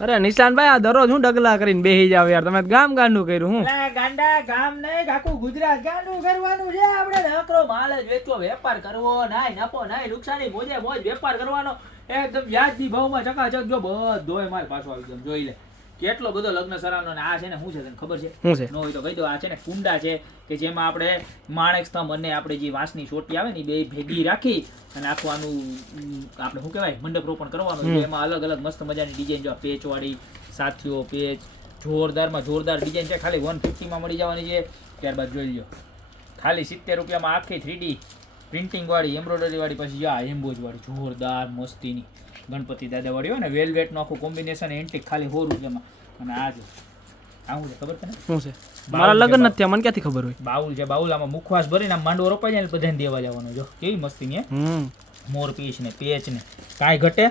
અરે નિશાનભાઈ આ દરરોજ હું ડગલા કરીને બેહી જાવ યાર, તમે ગામ ગાંડું કર્યું હું. અલા ગાંડા ગામ નહીં, આખું ગુજરાત ગાંડું કરવાનું છે આપણે. નકરો માલ જ વેચવો, વેપાર કરવો, નાય નફો નાય નુકસાની, મોજે મોજ વેપાર કરવાનો એકદમ વ્યાજબી ભાવમાં ચકાચક. જો બધોય માલ પાછો આવી ગયો, જોઈ લે કેટલો બધો લગ્ન સરાનો. ને આ છે ને શું છે તને ખબર છે? શું છે? નો હોય તો કહી દો. આ છે ને કુંડા છે કે જેમાં આપણે માણેક સ્તંભ અને આપણે જે વાંસની ચોટી આવે ને બે ભેગી રાખી અને આખું આનું આપણે શું કહેવાય મંડપ રોપણ કરવાનું. એમાં અલગ અલગ મસ્ત મજાની ડિઝાઇન, જો પેચ વાળી સાથીઓ પેચ, જોરદારમાં જોરદાર ડિઝાઇન છે. ખાલી 150 માં મળી જવાની છે. ત્યારબાદ જોઈ લો ખાલી 70 રૂપિયામાં આખી 3D પ્રિન્ટિંગ વાળી, એમ્બ્રોઇડરી વાળી, પછી જા એમ્બોજ વાળી જોરદાર મસ્તીની ગણપતિ દાદા વાળી હોય ને, વેલ્વેટ નું આખું કોમ્બિનેશન એન્ટિક, ખાલી 100 રૂપિયામાં. અને આ જો આ શું છે ખબર તને? શું છે? મારા લગ્ન નથી થયા, મને ક્યાંથી ખબર હોય? બાઉલ છે. બાઉલ આમાં મુખવાસ ભરીને આમ માંડવો રોપાઈ જાય ને બધાને દેવા જવાનો. જો કેવી મસ્તી ને મોર પીસ ને પેચ ને કાંઈ ઘટે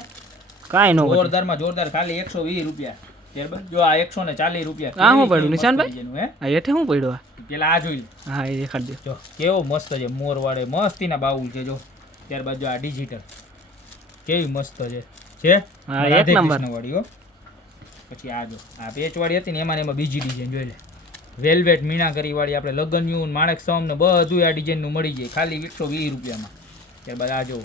કાંઈ નો. જોરદારમાં જોરદાર, ખાલી 120 રૂપિયા. ત્યારબાદ જો આ 140 રૂપિયા. આ શું પડ્યું નિશાનભાઈ? આ હેઠે શું પડ્યું? પેલા આ જોઈ હા એ દેખાડ દે. જો કેવો મસ્ત છે, મોર વાળે મસ્તીના બાઉલ છે જો. ત્યારબાદ જો આ ડિજિટલ કેવી મસ્ત છે હા એક નંબર વાળી હો. પછી આ જો આ પેચ વાળી હતી ને એમાં બીજી ડિઝાઇન જોઈ લે, વેલ્વેટ મીણાકરી વાળી, આપણે લગન્યું માણેક સ્તંભ ને બધું આ ડિઝાઇન નું મળી જાય ખાલી 120 રૂપિયામાં. ત્યારબાદ આ જો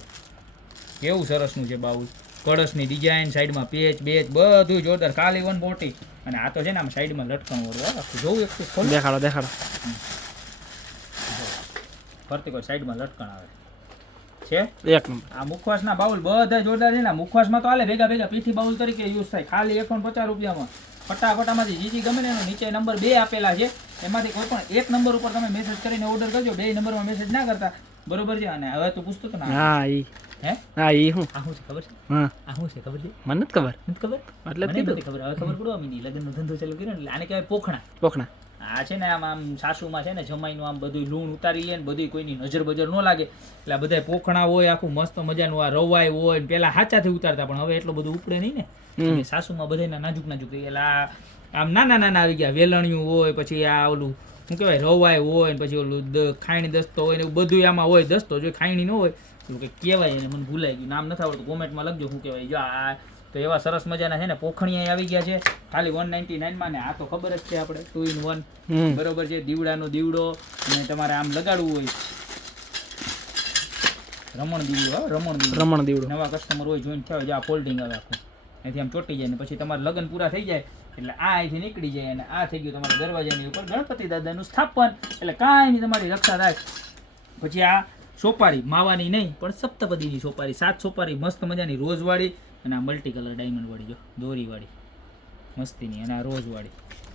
કેવું સરસનું છે બાઉલ, કળશની ડિઝાઇન, સાઈડમાં પેચ બેચ બધું જોરદાર, ખાલી 140. અને આ તો છે ને આમ સાઈડમાં લટકણ વાળું આખું જોવું એક ખોલ દેખાડો દેખાડો. ફરતી કોઈ સાઈડમાં લટકણ આવે છે એક નંબર. આ મુખવાસના બાઉલ બધા જોરદાર છે ને. મુખવાસમાં તો હાલે ભેગા ભેગા પીઠી બાઉલ તરીકે યુઝ થાય, ખાલી 150 રૂપિયામાં. ફટાફટામાંથી જીજી ગમે ને એનો નીચે નંબર 2 આપેલા છે, એમાંથી કોઈ પણ એક નંબર ઉપર તમે મેસેજ કરીને ઓર્ડર કરજો. 2 નંબરમાં મેસેજ ના કરતા, બરોબર છે? અને હવે તું પૂછતો તો ને હા ઈ હે હા ઈ હું આ શું છે ખબર છે? હા આ શું છે ખબર છે? મને નથી ખબર. નથી ખબર એટલે નથી ખબર. હવે ખબર પડવા મીની. લગ્નનો ધંધો ચાલુ કર્યો ને આને કહેવાય પોખણા. પોખણા આ છે ને આમ સાસુમાં છે ને જમાઈનું આમ બધું લૂણ ઉતારી લે ને બધું કોઈની નજર બજર ન લાગે એટલે આ બધા પોખણા હોય, આખું મસ્ત મજાનું આ રવાય હોય. પેલા હાચાથી ઉતારતા પણ હવે એટલું બધું ઉપડે નહીં ને. સાસુમાં બધાના નાજુક નાજુક એટલે આમ નાના નાના આવી ગયા. વેલણિયું હોય, પછી આ ઓલું શું કહેવાય રવાય હોય, પછી ઓલું ખાયણી દસ્તો હોય ને એવું બધું આમાં હોય. દસ્તો જો ખાયણી ન હોય તો કંઈક કહેવાય એને, મને ભૂલાઈ ગયું નામ નથી આવડતું, કોમેન્ટમાં લખજો શું કહેવાય. જો આ તો એવા સરસ મજાના છે ને પોખણી આવી ગયા છે ખાલી 199 માં. ને આ તો ખબર જ છે આપણે 2 in 1 બરોબર છે. દીવડાનો દીવડો અને તમારે આમ લગાડવું હોય રમણ દીવડો, રમણ દીવડો નવા કસ્ટમર હોય જોઈન્ટ થયો છે. આ ફોલ્ડિંગ આવે આખું, અહીંથી આમ ચોટી જાય ને પછી તમારે લગ્ન પૂરા થઈ જાય એટલે આ અહીંથી નીકળી જાય અને આ થઈ ગયું તમારા દરવાજાની ઉપર ગણપતિ દાદાનું સ્થાપન. એટલે કાંઈ નહીં તમારી રક્ષા થાય. પછી આ સોપારી માવાની નહીં પણ સપ્તપદીની સોપારી, 7 સોપારી મસ્ત મજાની રોઝવાળી અને આ મલ્ટી કલર ડાયમંડ વાળી જો દોરીવાળી મસ્તીની. અને આ રોઝવાળી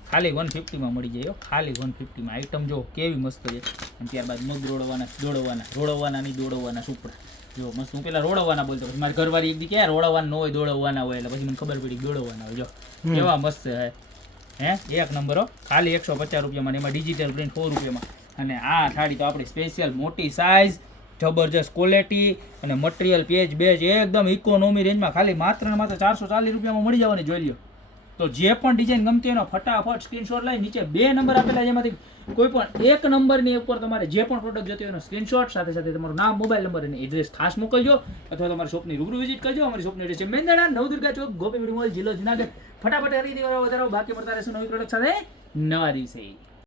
ખાલી 150 માં મળી જાય. ખાલી 150 માં આઈટમ જો કેવી મસ્ત છે. અને ત્યારબાદ મગ રોડવાના નહીં દોડવાના સુપડા જો મસ્ત. હું પેલા રોડવાના બોલતો, પછી મારી ઘરવાળી એક દી ક્યાં રોડવાના ન હોય દોડવાના હોય, એટલે પછી મને ખબર પડી દોડવાના હોય. જો કેવા મસ્ત છે હે એક નંબર હો. ખાલી 150 રૂપિયામાં. એમાં ડિજિટલ પ્રિન્ટ 100 રૂપિયામાં. અને આ સાડી તો આપણી સ્પેશિયલ મોટી સાઇઝ, જબરજસ્ત ક્વોલિટી અને મટીરિયલ પેજ બેજ એકદમ ઇકોનોમી રેન્જમાં ખાલી માત્ર ને માત્ર 440 રૂપિયામાં મળી જવાની. જોઈ લો. તો જે પણ ડિઝાઇન ગમતી એનો ફટાફટ સ્ક્રીનશોટ લઈ નીચે 2 નંબર આપેલા, જેમાંથી કોઈ પણ એક નંબરની ઉપર તમારે જે પણ પ્રોડક્ટ જોતી હોય એનો સ્ક્રીનશોટ સાથે સાથે તમારું નામ, મોબાઈલ નંબર અને એડ્રેસ ખાસ મોકલજો. અથવા તમારી શોપની રૂબરૂ વિઝિટ કરજો. અમારી શોપની એડ્રેસ છે મેંદરડા, નવદુર્ગા ચોક, ગોપી મીડિયા મોલ, જિલ્લો જુનાગઢ. ફટાફટ ખરીદી વધારો. બાકી મળતા રહેશું નવી પ્રોડક્ટ સાથે નવા દિવસે.